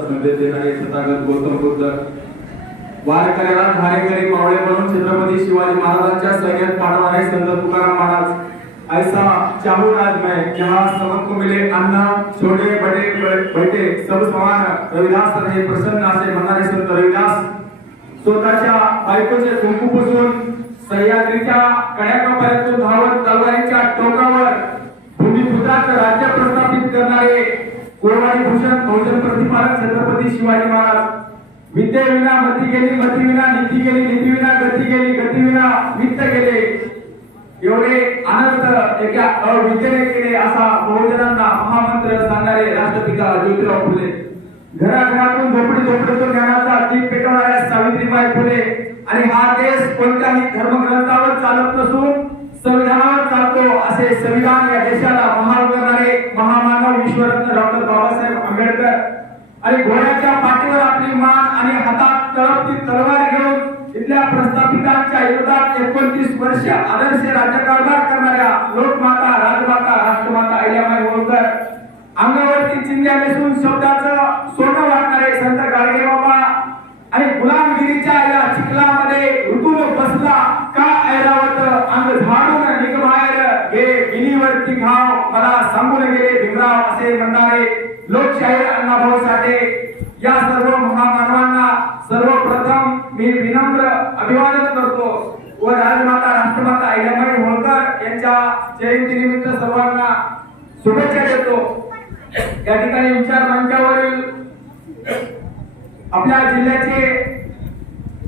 संदेश देणारे तथागत गौतम बुद्ध वारकऱ्याला भारेकरी मावळे म्हणून छत्रपती शिवाजी महाराजांच्या सैन्यात पाठवणारे संत तुकाराम महाराज ऐसा चाहूँ आज मैं जहाँ सबको मिले अन्ना छोटे बड़े बैठे सब समान रविदास रहे प्रसन्न असे म्हणणारे संत रविदास स्वतःच्या बायकोचे कुंकू पुसून सह्याद्रीच्या कड्यापर्यंत धावत तलवारीच्या टोकावर भूमिपुत्राचं राज्य प्रस्थापित करणारे कुळवाडी भूषण बहुजन प्रतिपादक छत्रपती शिवाजी महाराज विद्येविना मती गेली मती विना नीती गेली नीती विना गती गेली गती विना वित्त गेले एवढे अनंत एका अविद्येने केले असा बहुजनांना महामंत्र सांगणारे राष्ट्रपिता ज्योतिराव फुले घराघरातून झोपडीतून ज्ञानाचा दीप पेटवणाऱ्या सावित्रीबाई फुले आणि हा देश कोणत्याही धर्मग्रंथावर चालत नसून संविधानावर चालतो असे संविधान या देशाला महान करणारे महामानव विश्वरत्न डॉक्टर बाबासाहेब आंबेडकर आणि घोड्याच्या पाठीवर आपली मान आणि हातात तळपती तलवार घेऊन इथल्या प्रस्थापितांच्या विरोधात 29 वर्ष आदर्श राज्यकारभार करणाऱ्या लोकमाता राजमाता राष्ट्रमाता अहिल्याबाई होळकर अंगावरती चिंध्या नेसून शब्दाचं सोनं वाटणारे संत गाडगे बाबा आणि गुलामगिरीच्या या चिखलामध्ये ऋतून बसला का ऐरावत अंग झाडून निघबाहेर गे गिनीवरती घाव मला सांगून गेले भीमराव असे म्हणणारे लोकशाहीर अण्णाभाऊ साठे या सर्व महामानवांना सर्वप्रथम मी विनम्र अभिवादन करतो व राजमाता राष्ट्रमाता अहिल्याबाई होळकर यांच्या जयंतीनिमित्त सर्वांना शुभेच्छा देतो। या ठिकाणी विचार मंचावरील आपल्या जिल्ह्याचे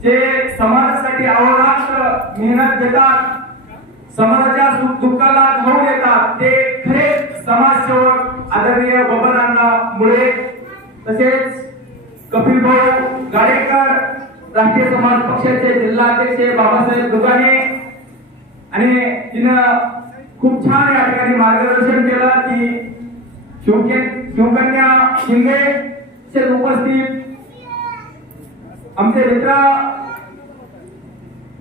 जे समाजासाठी अहोरात्र मेहनत घेतात समाजाच्या सुख दुःखाला धावून येतात ते खरे समाजसेवक आदरणीय बबनअण्णा मुळे तसेच कपिल भाऊ गाडेकर राष्ट्रीय समाज पक्षाचे जिल्हाध्यक्ष बाबासाहेब दुगाने आणि तिनं खूप छान या ठिकाणी मार्गदर्शन केलं की शिवकन्या शिंदे उपस्थित आमचे मित्र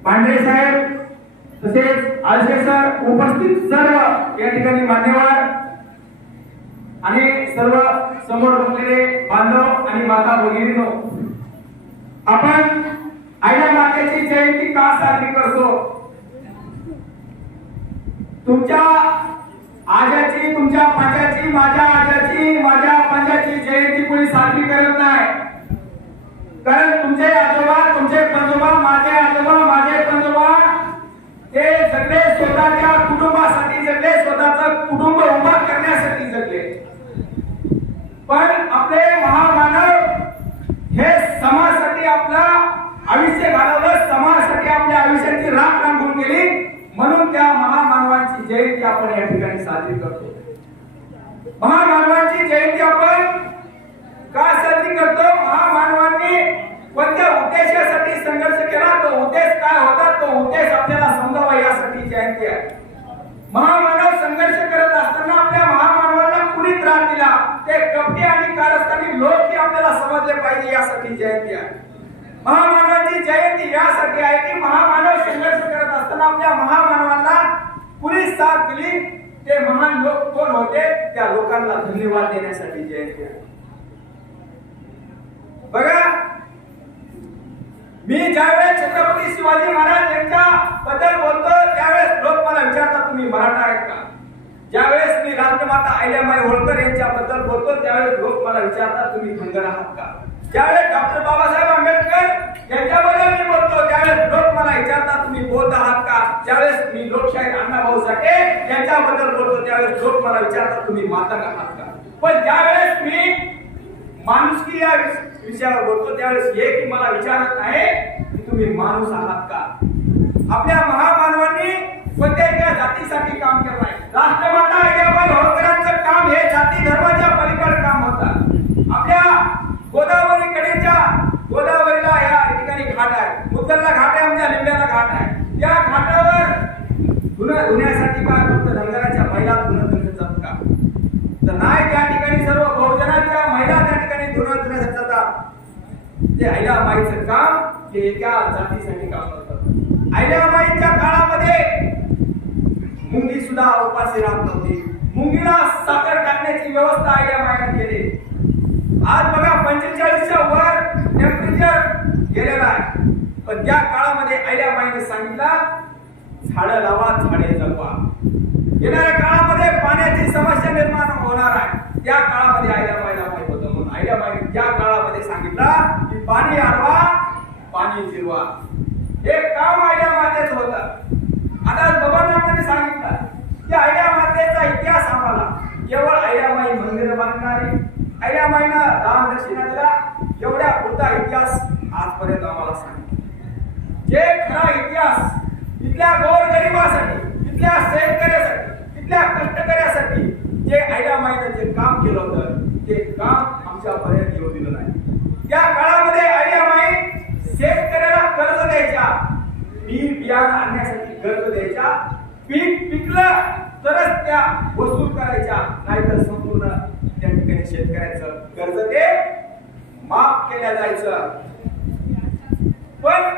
पांढरे साहेब तसेच आळसे सर उपस्थित सर्व या ठिकाणी मान्यवर आणि सर्व समोर बसलेले बांधव आणि माता भगिनींनो आपण आईला मातेची जयंती का साजरी करतो तुमच्या आजाची तुमच्या पंजाची माझ्या आजाची माझ्या पंजाची जयंती कोणी साजरी करत नाही कारण तुमचे आजोबा तुमचे पंजोबा माझे आजोबा माझे पंजोबा ते सगळे स्वतःच्या कुटुंबासाठी जगले स्वतःचं कुटुंब उभा करण्यासाठी जगले पण आपले महामानव हे समाजासाठी आपलं आयुष्य घालवलं समाजासाठी आपल्या आयुष्याची राख रांगून गेली म्हणून त्या महामानवांची जयंती आपण या ठिकाणी साजरी करतो। महामानवांची जयंती आपण का साजरी करतो महामानवांनी कोणत्या उद्देशासाठी संघर्ष केला तो उद्देश काय होता तो उद्देश आपल्याला समजावा यासाठी जयंती आहे। महामानव संघर्ष करत असताना आपल्या महामानवाला कुणी त्रास दिला ते कपटी आणि कारस्थानी लोक ही आपल्याला समजले पाहिजे यासाठी जयंती आहे। महामानवाची जयंती यासाठी आहे की महामानव संघर्ष करत असताना आपल्या महामानवांना कुणी साथ दिली ते महान लोक कोण होते त्या लोकांना धन्यवाद देण्यासाठी जयंती आहे। बघा मी ज्यावेळेस छत्रपती शिवाजी महाराज यांच्या बद्दल बोलतो त्यावेळेस लोक मला विचारतात तुम्ही मराठा आहेत का ज्यावेळेस मी राष्ट्रमाता अहिल्याबाई होळकर यांच्या बद्दल बोलतो त्यावेळेस लोक मला विचारतात तुम्ही धनगर आहात का ज्यावेळेस डॉक्टर बाबासाहेब आंबेडकर यांच्याबद्दल मी बोलतो त्यावेळेस लोक मला विचारतात तुम्ही बौद्ध आहात का ज्यावेळेस मी लोकशाहीर अण्णाभाऊ साठे यांच्याबद्दल बोलतो त्यावेळेस लोक मला विचारतात तुम्ही मातंग आहात का पण ज्यावेळेस मी माणुसकी या विषयावर बोलतो त्यावेळेस हे की मला विचारत नाही की तुम्ही माणूस आहात का आपल्या महामानवांनी कोणत्या एका जातीसाठी काम केलं नाही राष्ट्रमाता अहिल्याबाई होळकरांचं काम हे जाती धर्माच्या पलीकडे काम होतं आपल्या गोदावरी कडेच्या गोदावरीला या ठिकाणी घाट आहे मुद्दलला घाट आहे आमच्या लिंब्याला घाट आहे या घाटावर धुण्यासाठी काय फक्त धनगराच्या महिला धुण्यासाठी का तर नाही त्या ठिकाणी सर्व बहुजनांच्या महिला त्या ठिकाणी धुण्यासाठी जातात ते अहिल्याबाईचं काम हे एका जातीसाठी काम करतात अहिल्याबाईंच्या काळामध्ये मुंगी सुद्धा उपाशी राहत नव्हती मुंगीला साखर टाकण्याची व्यवस्था अहिल्याबाईंनी केली आज बघा 45 गेलेला आहे. पण त्या काळामध्ये अहिल्याबाईंनी सांगितलं झाडं लावा झाडे जगवा. येणाऱ्या काळामध्ये पाण्याची समस्या निर्माण होणार आहे. त्या काळामध्ये अहिल्याबाईंना माहित होतं म्हणून अहिल्याबाईंनी त्या काळामध्ये सांगितलं की पाणी आडवा पाणी जिरवा. हे काम अहिल्या मातेचं होतं. आता गव्हर्नरने सांगितलं की अहिल्या मातेचा इतिहास आम्हाला केवळ अहिल्याबाई मंदिर बांधणारी अहिल्याबाईंना दान दक्षिणा दिला एवढ्या पुरता इतिहास आजपर्यंत आम्हाला सांगितला. जे खरा इतिहास इथल्या गोरगरिबासाठी इथल्या शेतकऱ्यासाठी इथल्या कष्टकऱ्यासाठी जे अहिल्याबाईंनी जे काम केलं होतं ते काम आमच्यापर्यंत येऊ दिलं नाही. त्या काळामध्ये अहिल्याबाई शेतकऱ्याला कर्ज द्यायच्या, बी बियाणं आणण्यासाठी कर्ज द्यायच्या, पीक पिकलं तरच त्या वसूल करायच्या, नाहीतर संपूर्ण त्या ठिकाणी शेतकऱ्याचं कर्ज ते माफ केल्या जायचं. पण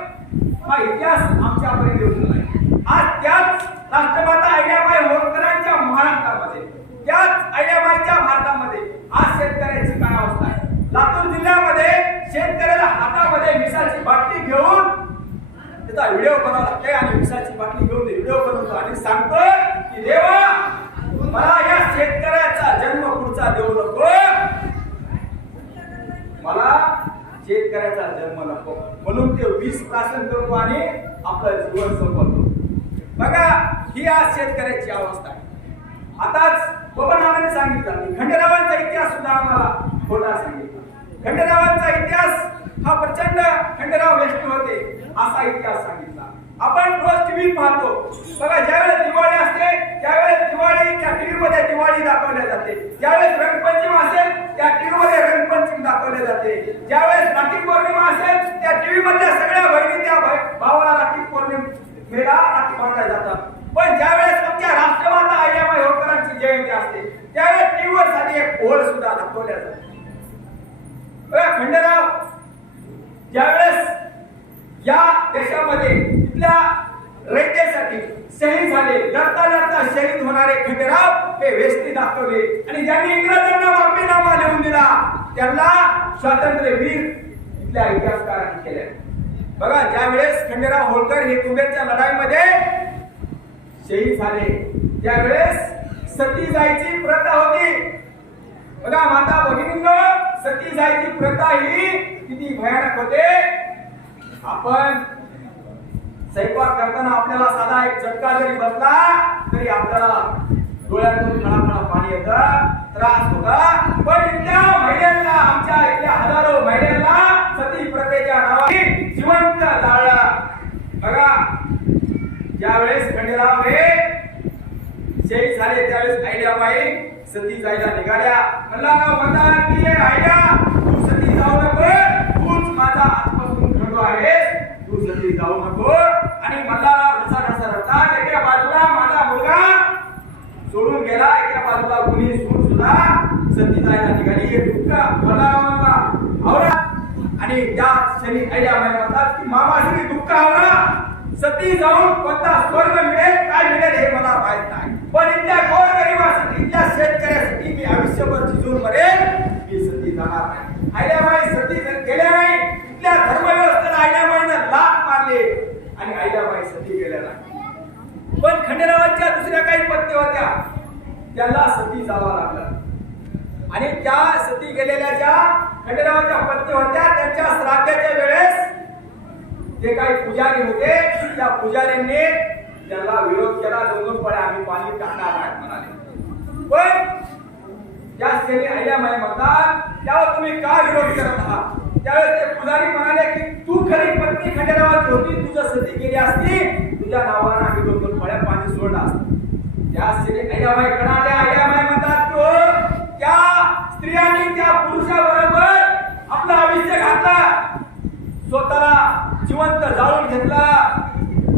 हा इतिहास आमच्यापर्यंत येऊ दिला नाही. आज त्याच राष्ट्रमाता अहिल्याबाई होळकरांच्या महाराष्ट्रामध्ये त्याच अहिल्याबाईंच्या भारतामध्ये आज शेतकऱ्याची काय अवस्था आहे. लातूर जिल्ह्यामध्ये शेतकऱ्याला हातामध्ये विषाची बाटली घेऊन त्याचा व्हिडिओ बनावा लागतोय आणि विषाची बाटली घेऊन व्हिडिओ बनवतो आणि सांगतो की देवा मला या शेतकऱ्याचा जन्म पुढचा देऊ नको, मला शेतकऱ्याचा जन्म नको, म्हणून ते विष प्राशन करतो आणि आपलं जीवन संपवतो. बघा ही आज शेतकऱ्याची अवस्था आहे. आताच बबनरावांनी सांगितलं की खंडेरावांचा इतिहास सुद्धा आम्हाला खोटा सांगितला. खंडेरावांचा इतिहास हा प्रचंड खंडेराव वेष्टी होते असा इतिहास सांगितला. आपण रोज टीव्ही पाहतो. बघा ज्यावेळेस दिवाळी असते त्यावेळेस दिवाळीच्या टीव्ही मध्ये दिवाळी दाखवल्या जाते, ज्यावेळेस रंगपंचमी असेल त्या टीव्ही मध्ये रंगपंचमी दाखवले जाते, ज्यावेळेस राखी पौर्णिमा असेल त्या टीव्ही मधल्या सगळ्या बहिणी त्या भावाला राखी पौर्णिमेला राखी बांधल्या जातात. पण ज्यावेळेस आमच्या राष्ट्रमाता अहिल्याबाई होळकरांची जयंती असते त्यावेळेस टीव्हीवर साठी एक ओळ सुद्धा दाखवल्या जाते. खंडेराव ज्यावेळेस या देशामध्ये इथल्या रयतेसाठी शहीद झाले, लढता लढता शहीद होणारे खंडेराव हे वेष्टी दाखवले आणि ज्यांनी इंग्रजांना माफीनामा लिहून दिला त्यांना स्वातंत्र्यवीर इथल्या इतिहासकारांनी केले. बघा ज्यावेळेस खंडेराव होळकर हे कुंभेच्या लढाईमध्ये शहीद झाले त्यावेळेस सती जायची प्रथा होती. बघा माता भगिनींनो, सती जायची प्रथा ही किती भयानक होते. आपण स्वयंपाक करताना आपल्याला साधा एक झटका जरी बसला तरी आपल्याला डोळ्यातून खळाखळा पाणी येतं, त्रास होता. पण इथल्या महिलांना आमच्या इथल्या हजारो महिलांना सती प्रथेच्या नावाने जिवंत जाळलं. बघा ज्यावेळेस खंडेराव हे शहीद झाले त्यावेळेस अहिल्याबाई सती जायला निघाल्या. मल्हारराव म्हणतात की अहिल्या तू सती जाऊ नको, तूच माझा आजपासून खंडू आहेस, तू सती जाऊ नको. आणि मल्हारराव ढसा रडतात. एका बाजूला माझा मुलगा सोडून गेला, एका बाजूला कुणी सून सुद्धा सती जायला निघाली. हे दुःख मल्हाररावांना आवरा आणि त्या क्षणी अहिल्याबाई म्हणतात की मामाश्री दुःख आवरा, सती जाऊन कोणता स्वर्ग मिळेल काय मिळेल हे मला माहित नाही, पण इथल्या गोरगरिबासाठी इथल्या शेतकऱ्यासाठी मी आयुष्यभर झिजून मरेल, मी सती जाणार नाही. अहिल्याबाई सती गेल्या नाही. इथल्या धर्मव्यवस्थेला अहिल्याबाईनं लाथ मारले आणि अहिल्याबाई सती गेल्या नाही. पण खंडेरावांच्या दुसऱ्या काही पत्नी होत्या त्यांना सती जावं लागलं आणि त्या सती गेलेल्या ज्या खंडेरावांच्या पत्नी होत्या त्यांच्या श्राद्धाच्या वेळेस जे काही पुजारी होते त्या पुजाऱ्यांनी त्यांना विरोध केला. दोन पळे आम्ही पाणी टाकणार नाही म्हणाले. पण त्या स्त्रीने अहिल्याबाई म्हणतात त्यावर तुम्ही का विरोध करत आहात. त्यावेळेस ते पुजारी म्हणाले की तू खरी पत्नी खंडेरावाची होती, तुझ्या सती गेली असती तुझ्या नावानं आम्ही दोन पळ्या पाणी सोडलं असतं. त्या स्त्रीने अहिल्याबाई कणाल्या. अहिल्याबाई म्हणतात की त्या स्त्रियांनी त्या पुरुषाबरोबर आपलं आयुष्य घातलं, स्वतःला जिवंत जाळून घेतला.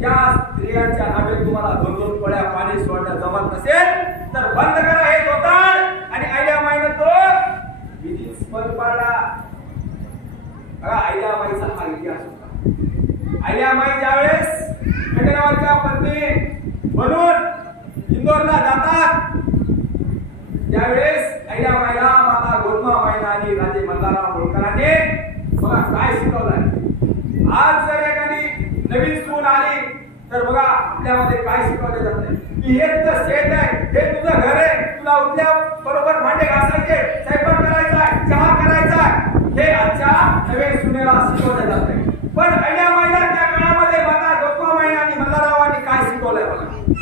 या स्त्रियांच्या नावे तुम्हाला दोन पळ्या पाणी सोडणं जमत नसेल तर बंद करा हे धोताळ. आणि अहिल्याबाईनं तो विधीच बंद पाडला. अहिल्याबाईचा हा इतिहास होता. अहिल्याबाई ज्यावेळेस खंडेरावांच्या पत्नी म्हणून इंदोरला जातात त्यावेळेस अहिल्याबाईला माता गोदमाबाईंना आणि राजे मल्हारराव होळकरांनी बघा काय शिकवलंय. आज जर एखादी नवीन सून आली तर बघा आपल्यामध्ये काय शिकवले जाते की हे तुझं शेत आहे, हे तुझं घर आहे, तुला उठल्या बरोबर भांडे घासायचे, स्वयंपाक करायचा, चहा करायचा, हे आजच्या नवीन सुनेला शिकवले जाते. पण पहिल्या महिन्यात त्या काळामध्ये बघा गोपा महिन्यांनी मल्हाररावांनी काय शिकवलंय बघा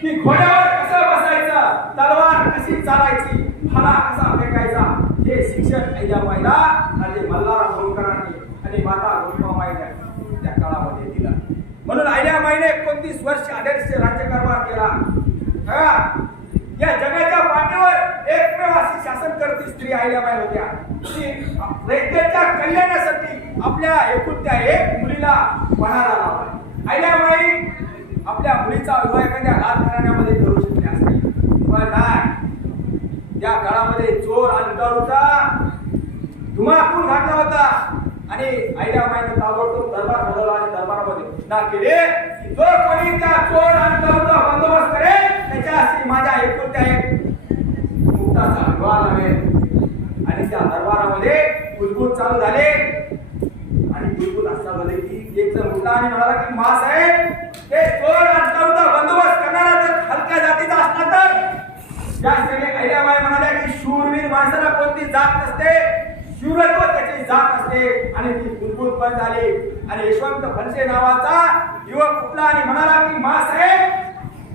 की घोड्यावर कसं बसायचं, तलवार कशी चालायची, भाला कसा फेकायचा, हे शिक्षण पहिल्या महिला आणि मल्हारराव होळकरांनी आणि माता गोपा महिन्यांनी त्या काळामध्ये दिला. म्हणून अहिल्याबाईने 29 वर्ष आदर्श राज्यकारभार केला. या जगाच्या पाठीवर एकमेव अशी शासन करती स्त्री अहिल्याबाई होत्या की रयतेच्या कल्याणासाठी आपल्या एकुलत्या एक मुलीला पणाला लावला. अहिल्याबाई आपल्या मुलीचा विवाह एखाद्या राजघराण्यामध्ये करू शकल्या असतील, पण नाही, त्या काळामध्ये चोर आणि दारूचा धुमाकूळ घातला होता आणि अहिल्याबाईने ताबडतोब दरबार भरवला आणि दरबारामध्ये घोषणा केली की जो कोणी त्या चोर आणि दारूचा बंदोबस्त करेल त्याच्याशी माझ्या एकुलत्या एक मुक्ताचा विवाह लावेल. आणि त्या दरबारामध्ये कुलकुल चालू झाले आणि कुलकुल असा झाले की एक जण उठला आणि म्हणाला की मा साहेब, ते चोर आणि दारूचा बंदोबस्त करणारा जर हलक्या जातीचा असला तर. त्या अहिल्याबाई म्हणाल्या की शूरवीर माणसाला कोणती जात नसते, शूरत्व त्याची जात असते. आणि ती बुलबुल बंद झाली आणि यशवंत फणसे नावाचा युवक उठला आणि म्हणाला की मा साहेब,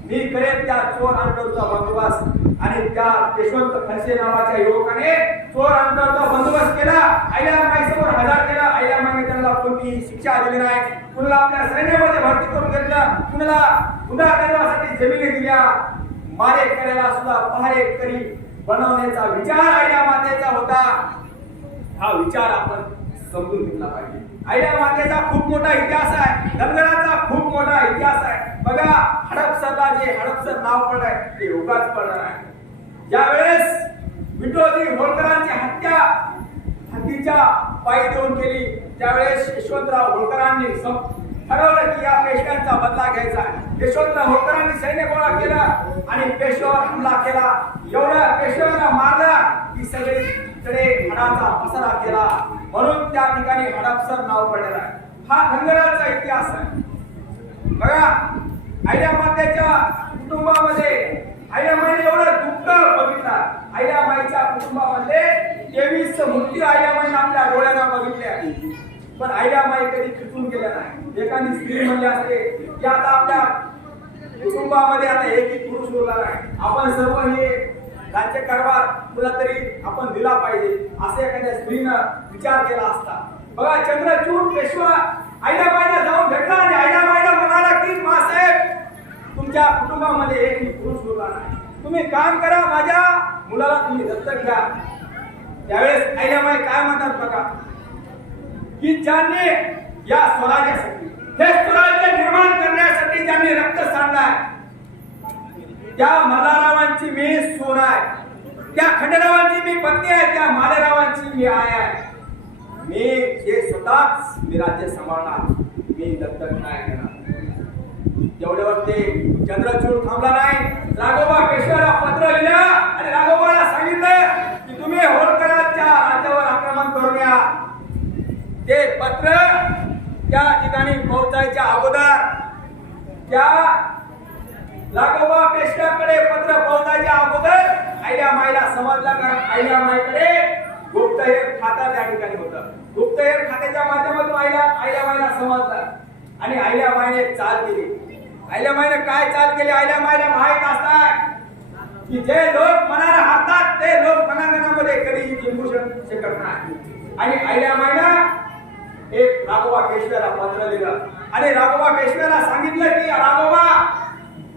मी करेन त्या चोर अंतरचा बंदोबस्त. आणि त्या यशवंत फणसे नावाच्या युवकाने चोर अंतरचा बंदोबस्त केला. अहिल्याबाई समोर हजर केला. अहिल्याबाईने त्यांना कोणती शिक्षा दिली नाही, कुणाला आपल्या सैन्यामध्ये भरती करून घेतलं, कुणाला उदाहरणासाठी जमिनी दिल्या, मारेकऱ्याला सुद्धा पहारेकरी बनवण्याचा विचार अहिल्या मातेचा होता. हा विचार आपण समजून घेतला पाहिजे. अहिल्या मातेचा खूप मोठा इतिहास आहे, धनगराचा खूप मोठा इतिहास आहे. बघा हडपसरला जे हडपसर नाव पडलंय ते उगाच पडलं नाही. ज्यावेळेस विठोजी होळकरांची हत्या हत्तीच्या पायी देऊन केली त्यावेळेस यशवंतराव होळकरांनी ठरवलं की या पेशव्यांचा बदला घ्यायचा. यशवंतराव होळकरांनी सैन्य गोळा केला आणि पेशव्यावर हमला केला. एवढा पेशव्यांना मारला की सगळीकडे हडाचा पसरा केला. म्हणून त्या ठिकाणी हडपसर नाव पडलेलं आहे. हा धनगराचा इतिहास आहे. बघा अहिल्या मातेच्या कुटुंबामध्ये अहिल्याबाईने एवढं दुःख बघितलं. अहिल्याबाईच्या कुटुंबामध्ये 23 मूर्ती अहिल्याबाईने आपल्या डोळ्याला बघितल्या, पण अहिल्याबाई कधी खचून गेल्या नाही. एखादी स्त्री म्हणली असते की आता आपल्या कुटुंबामध्ये आता एकही पुरुष उरला नाही, आपण सर्व हे राज्यकारभार तुला तरी आपण दिला पाहिजे असे एखाद्या स्त्रीनं विचार केला असता. बघा चंद्रचूड पेशवा अहिल्याबाईला जाऊन भेटला आणि अहिल्याबाईला म्हणाला की मासाहेब, तुमच्या कुटुंबामध्ये एकही पुरुष उरला नाही, तुम्ही काम करा, माझ्या मुलाला तुम्ही दत्तक घ्या. त्यावेळेस अहिल्याबाई काय म्हणतात बघा की ज्यांनी या स्वराज्यासाठी, हे स्वराज्य निर्माण करण्यासाठी ज्यांनी रक्त सांडलाय त्या मल्हाररावांची मी सून आहे, त्या खंडेरावांची मी पत्नी आहे, त्या मालेरावांची मी आई आहे. मी हे स्वतःच मी राज्य सांभाळणार, मी दत्तक नाही घेणार. एवढ्यावर ते चंद्रचूड थांबला नाही. राघोबा पेशव्याला पत्र लिहिलं आणि राघोबाला सांगितलं की तुम्ही होळकरांच्या राज्यावर आक्रमण करून या. ते पत्र त्या ठिकाणी पोहोचायच्या अगोदर, त्या राघोबा पेशव्याकडे पत्र पोहोचायच्या अगोदर अहिल्याबाईला समजलं, कारण अहिल्याबाईकडे गुप्तहेर खाता त्या ठिकाणी होतं. गुप्तहेर खात्याच्या माध्यमातून अहिल्याबाईला समजलं आणि अहिल्याबाईने चाल केली. अहिल्याबाईने काय चाल केली? अहिल्याबाईला माहित असतं की जे लोक मनाला हातात ते लोक मनागणामध्ये कधीही जिंकू शकत नाही. आणि अहिल्याबाईनं एक राघोबा पेशव्याला पत्र लिहिलं आणि राघोबा पेशव्याला सांगितलं की राघोबा,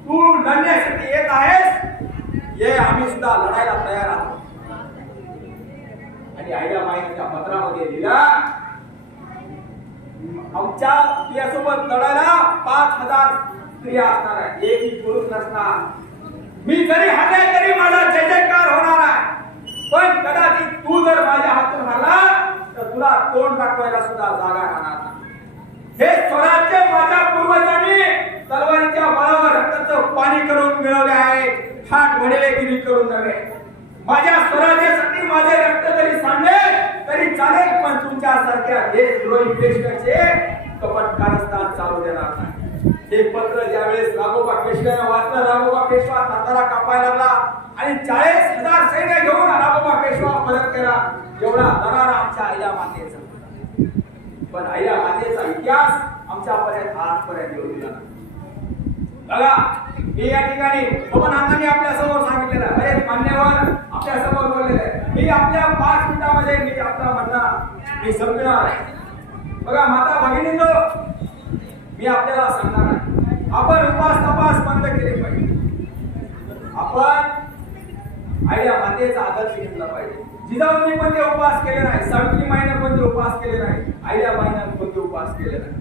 तू लढण्यासाठी येत आहेस, ये, आम्ही सुद्धा लढायला तयार आहोत. आणि अहिल्याबाईने त्या पत्रामध्ये लिहिलं, आमच्या स्त्रियासोबत लढायला 5000 स्त्रिया असणार आहे, एकही पुरुष नसणार. मी जरी हरले तरी माझा जय जयकार होणार आहे, पण कदाचित तू जर माझ्या हातून हरला तर तुला तोंड दाखवायला सुद्धा जागा राहणार नाही. हे स्वराज्य माझ्या पूर्वजांनी तलवारीच्या बळावर रक्ताचं पाणी करून मिळवले आहे, ठाट गिरी करून नव्हे. माझ्या स्वराज्यासाठी माझे रक्त जरी सांडले तरी चालेल, पण तुमच्यासारख्या देशद्रोही पेशव्याचे कपट कारस्थान चालू देणार नाही. हे पत्र ज्यावेळेस राघोबा पेशव्यानं वाचलं, राघोबा पेशवा तातारा कापायला लागला आणि 40,000 सैन्य घेऊन राघोबा पेशवा परत केला. एवढा दरार आमच्या आईला मातेचा, पण आईला मातेचा इतिहास आमच्यापर्यंत आजपर्यंत येऊ दिला. बघा, मी या ठिकाणी बबनांनी आपल्या समोर सांगितलेलं आहे, अरे मान्यवर आपल्या समोर बोललेलं आहे. मी आपल्या 5 मिनिटांमध्ये मी आपला म्हणणार मी संपणार आहे. बघा माता भगिनींनो, मी आपल्याला सांगणार आहे, आपण उपास तपास बंद केले पाहिजे. आपण आईला मातेचा आदर्श घेतला पाहिजे. जिजाऊंनी पण ते उपवास केले नाही, सावित्रीमाईने पण ते उपवास केले नाही, आईलाबाईने पण ते उपवास केले नाही.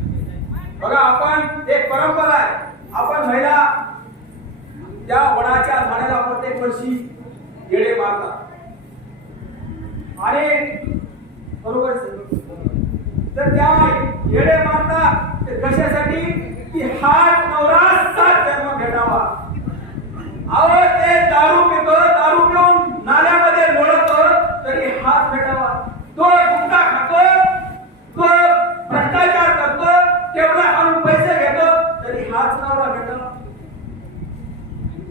बघा, आपण एक परंपरा आहे, आपण महिला त्या वडाच्या झाडाला प्रत्येक वर्षी येडे मारतात आणि बरोबर तर त्या येडे मारतात ते कशासाठी की हाच नवराचा जन्म भेटावा. अहो ते दारू पितो, दारू पिऊन नाल्यामध्ये लोळतो तरी हात भेटावा. तो गुटखा खातो, तो भ्रष्टाचार करतो, केवढा आणून पैसे घेतो तरी हाच नवरा भेटावा.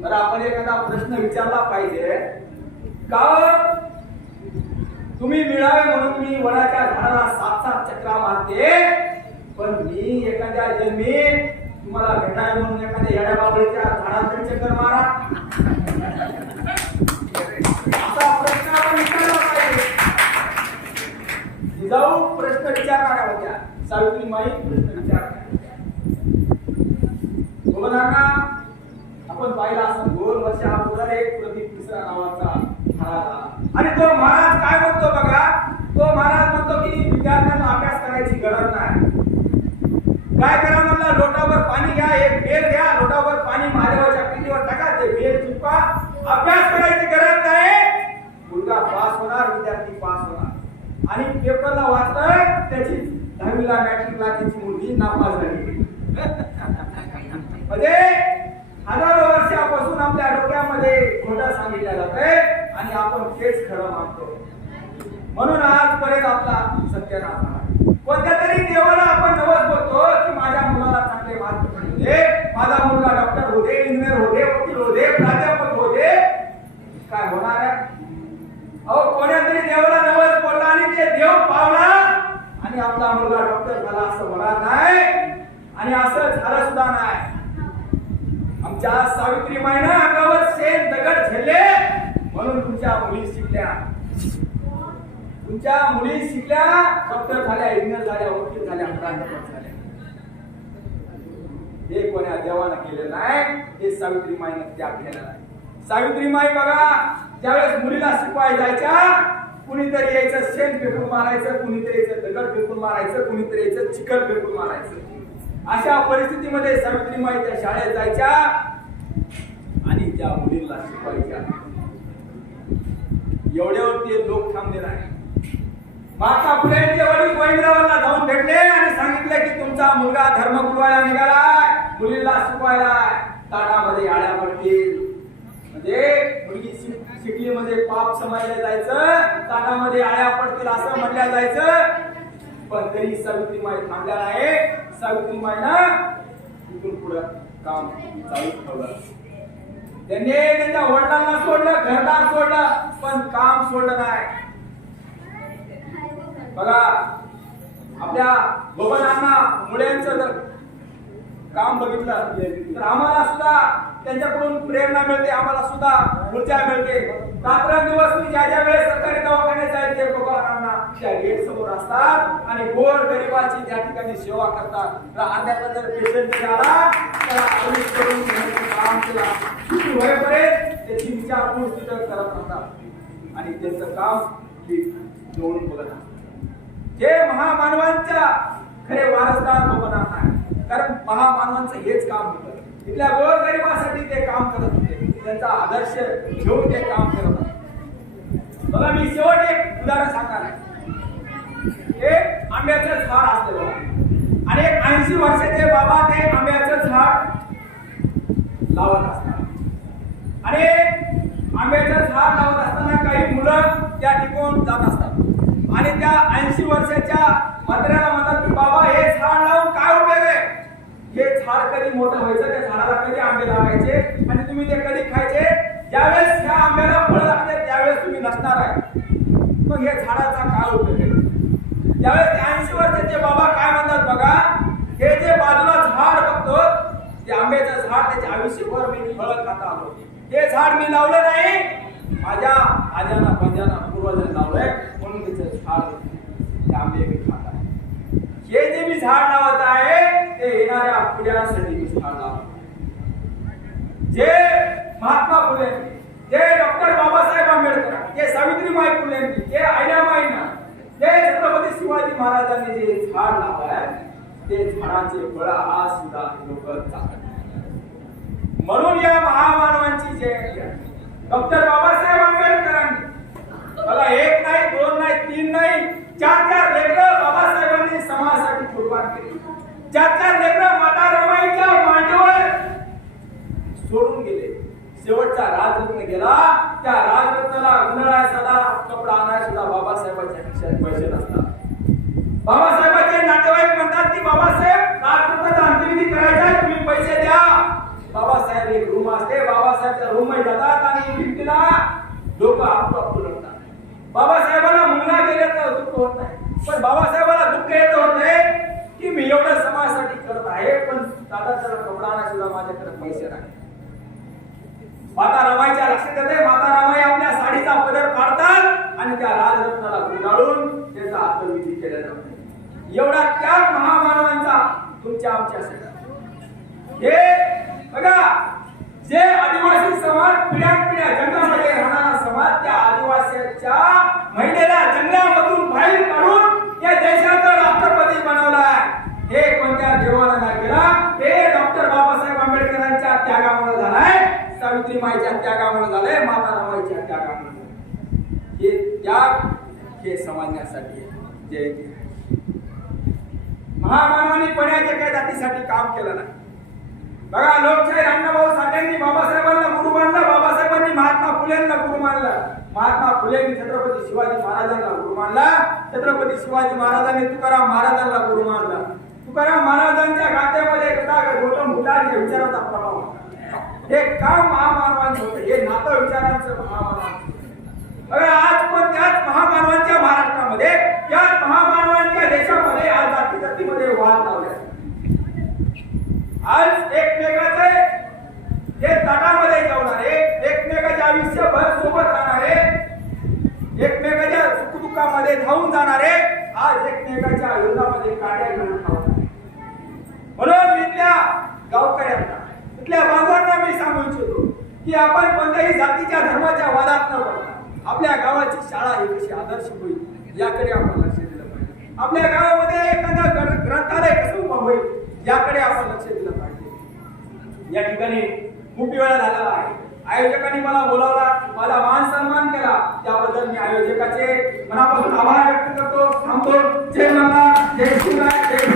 तर आपण एखादा प्रश्न विचारला पाहिजे का तुम्ही मिळावे म्हणून मी वडाच्या झाडाला 7 चक्रा मारते, पण मी एखाद्या जन्मी तुम्हाला भेटावे म्हणून एखाद्या येड्या बाबळीच्या झाडाला चक्कर मारा, असा प्रश्न आपण विचारला पाहिजे. जिजाऊ प्रश्न विचारणाऱ्या होत्या, सावित्रीमाई प्रश्न विचारणाऱ्या. बबनांना आपण पाहिला असं 2 वर्ष अगोदर एक प्रदीप मिश्रा नावाचा महाराज, आणि तो महाराज काय म्हणतो बघा, तो महाराज म्हणतो की विद्यार्थ्यांना अभ्यास करायची गरज नाही. काय करा म्हणला, लोटावर पाणी घ्या, एक बेल घ्या, लोटावर पाणी महादेवाच्या पिंडीवर टाका, ते बेल चिपका, अभ्यास करायची गरज नाही. मुलगा पास होणार, विद्यार्थी पास होणार. आणि पेपरला वाचतोय त्याची 10वीला मॅट्रिकला त्याची मुलगी नापास झाली. म्हणजे हजारो वर्षापासून आपल्या डोक्यामध्ये खोटं सांगितलं जातंय आणि आपण तेच खरं मानतो. म्हणून आजपर्यंत आपला सत्यानाश झाला. कोणत्या तरी देवाला आपण नवस बोलतो की माझ्या मुलाला चांगले मार्क पडू दे, माझा मुलगा डॉक्टर होऊ दे, इंजिनियर होऊ दे, वकील होऊ दे, प्राध्यापक होऊ दे. काय होणार आहे? अहो कोण्या तरी देवाला नवस बोलला आणि ते देव पावला आणि आपला मुलगा डॉक्टर झाला असं होणार नाही, आणि असं झालं सुद्धा नाही. आमच्या सावित्रीमाईनं अंगावर शेण दगड झेलले म्हणून तुमच्या मुली शिकल्या, तुमच्या मुली शिकल्या, डॉक्टर झाल्या, इंजिनियर झाल्या, वकील झाल्या, प्राध्यापक झाल्या. हे कोण्या देवानं केलं नाही, हे सावित्रीमाईनं त्याग केला नाही. सावित्रीमाई बघा, ज्यावेळेस मुलीला शिकवाय जायच्या, कुणीतरी यायचं शेण फेकून मारायचं, कुणीतरी यायचं दगड फेकून मारायचं, कुणीतरी यायचं चिकट फेकून मारायचं. अशा परिस्थितीमध्ये सावित्रीमाई त्या शाळेत जायच्या आणि त्या मुलीला शिकवायच्या. एवढ्यावर ते लोक थांबले नाही. महात्मा फुलेंचे वडील गोविंदरावांना जाऊन भेटले आणि सांगितले की तुमचा मुलगा धर्मगुरुवाला निघालाय, मुलीला शिकवायलाय, ताटामध्ये आळ्या पडतील. म्हणजे मुलगी शिकली म्हणजे पाप समजलं जायचं, ताटामध्ये आळ्या पडतील असं म्हणल्या जायचं. पण तरी सावित्रीमाई थांबल्या नाही. सावित्रीमाईनं इथून पुढे काम चालू ठेवलं. त्यांनी त्यांच्या वडिलांना सोडलं, घरदार सोडलं, पण काम सोडलं नाही. बघा, आपल्या बबनांना मुलांचं जर काम बघितलं तर आम्हाला सुद्धा त्यांच्याकडून प्रेरणा मिळते, आम्हाला सुद्धा ऊर्जा मिळते. रात्रंदिवस मी ज्या ज्या वेळेस सरकारी दवाखान्यात जायचे बबनांना त्या गेट समोर असतात आणि गोर गरिबाची त्या ठिकाणी सेवा करतात. अर्ध्याचा जर पेशंट आला त्याला ऍडमिट करून काम केला होईपर्यंत त्याची विचारपूस तिथं करत राहतात आणि त्यांचं काम जोडून बघत असतात. हे महामानवांच्या खरे वारसदार बबनांना आहे, कारण महामानवांचं हेच काम होतं. इथल्या गोरगरिबासाठी ते काम करत होते, त्यांचा आदर्श घेऊन ते काम करत होते. बघा, मी शेवट एक उदाहरण सांगणार आहे. एक आंब्याचं झाड असते बघा, आणि एक 80 वर्षाचे बाबा ते आंब्याचं झाड लावत असतात. आणि आंब्याचं झाड लावत असताना काही मुलं त्या ठिकाणी जात असतात. आणि त्या 80 वर्षाच्या म्हाताऱ्याला म्हणतात की बाबा हे झाड लावून काय उपयोग आहे? हे झाड कधी मोठं व्हायचं, त्या झाडाला कधी आंबे लागायचे आणि तुम्ही ते कधी खायचे? ज्यावेळेस ह्या आंब्याला फळ लागते त्यावेळेस तुम्ही नसणार आहे. मग हे झाडाचा काय उपयोग आहे? त्यावेळेस 80 वर्षाचे बाबा काय म्हणतात बघा, हे जे बाजूला झाड बघतो ते आंब्याचं झाड, त्याचे आयुष्यभर मी फळ खाता आलो. हे झाड मी लावलं नाही, माझ्या आज्याना पंजाना पूर्वजांनी लावलंय म्हणून त्याचं झाड ते आंबे मी खात आहे. हे जे मी झाड लावत आहे ते येणाऱ्या पिढ्यांसाठी मी झाड लावत. जे महात्मा फुले, जे डॉक्टर बाबासाहेब आंबेडकर, जे सावित्रीबाई फुले, जे अहिल्याबाईंना, जे छत्रपती शिवाजी महाराजांनी जे झाड लावलंय ते झाडाचे फळ आज सुद्धा लोक चालत. म्हणून या महामानवांची जयंती आहे. डॉक्टर बाबासाहेब आंबेडकरांनी बघा 1 नाही 2 नाही 3 नाही 4 लेकरं बाबासाहेबांनी समाजासाठी कुर्बान केली. 4 लेकरं माता रमाईच्या मांडीवर सोडून गेले. शेवटचा राजरत्न गेला, त्या राजरत्नाला उन्हाळा साधा कपडा आणायला सुद्धा बाबासाहेबांच्या खिशात पैसे नसतात. बाबासाहेबांचे नातेवाईक म्हणतात की बाबासाहेब राजरत्नाचा अंत्यविधी करायचा आहे, तुम्ही पैसे द्या. बाबासाहेब एक रूम असते, बाबासाहेबच्या रूम मध्ये जातात आणि भिंतीला लोक आपलं लढतात. बाबासाहेबांना मुलगा गेले तर दुःख होत नाही, पण बाबासाहेबांना दुःख येत होते की मी एवढं समाजासाठी करत आहे पण दादाचा कपडा आणायला माझ्याकडे पैसे नाही. माता रमाईच्या लक्षात येते, माता रमाई आपल्या साडीचा पदर काढतात आणि त्या राजरत्नाला गुंडाळून त्याचा अंत्यविधी केला जातो. एवढा त्याग महामानवांचा तुमच्या आमच्यासाठी. हे बघा, जे आदिवासी समाज पिढ्यानपिढ्या जंगलामध्ये राहणारा समाज, त्या आदिवासीच्या महिलेला जंगलामधून बाहेर काढून या देशाचा राष्ट्रपती बनवलाय. हे कोणत्या देवाला नाही केला, हे डॉक्टर बाबासाहेब आंबेडकरांच्या त्यागामुळे झालाय, सावित्रीमाईच्या त्यागामुळे झालंय, माता रमाईच्या त्यागामुळे झालंय. हे त्याग हे समजण्यासाठी जयंती आहे. महामानवांनी पण्याच्या काही जातीसाठी काम केलं नाही. बघा, लोकशाहीर अण्णाभाऊ साठेंनी बाबासाहेबांना गुरु मानलं, बाबासाहेबांनी महात्मा फुलेंना गुरु मानलं, महात्मा फुलेंनी छत्रपती शिवाजी महाराजांना गुरु मानला, छत्रपती शिवाजी महाराजांनी तुकाराम महाराजांना गुरु मानला. तुकाराम महाराजांच्या गाथेमध्ये गौतम बुद्धांच्या विचाराचा प्रभाव होता. हे काम महामानवांचं होतं, हे नातं विचारांचं महामानवांचं. बघा, आज पण त्याच महामानवांच्या महाराष्ट्रामध्ये, त्याच महामानवांच्या देशामध्ये आज जातीजातीमध्ये वाद लावले. आज एकमेकाचे जे तटामध्ये जेवणारे, एकमेकाच्या आयुष्यभर सोबत राहणारे, एकमेकाच्या सुखदुःखामध्ये धावून जाणारे, आज एकमेकाच्या युद्धामध्ये काट्या घेऊन धावतात. म्हणून इथल्या गावकऱ्यांना, इथल्या बांधवांना मी सांगू इच्छितो की आपण कोणत्याही जातीच्या धर्माच्या वादात न पडता आपल्या गावाची शाळा ही कशी आदर्श होईल याकडे आपण लक्ष दिलं पाहिजे. आपल्या गावामध्ये एखादा ग्रंथालय कसं उभं होईल याकडे आपण लक्ष दिलं पाहिजे. या ठिकाणी खूप वेळा झालेला आहे. आयोजकांनी मला बोलावला, मला मान सन्मान केला, त्याबद्दल मी आयोजकाचे मनापासून आभार व्यक्त करतो. थांबतो. जय मल्हार, जय शिवराय, जय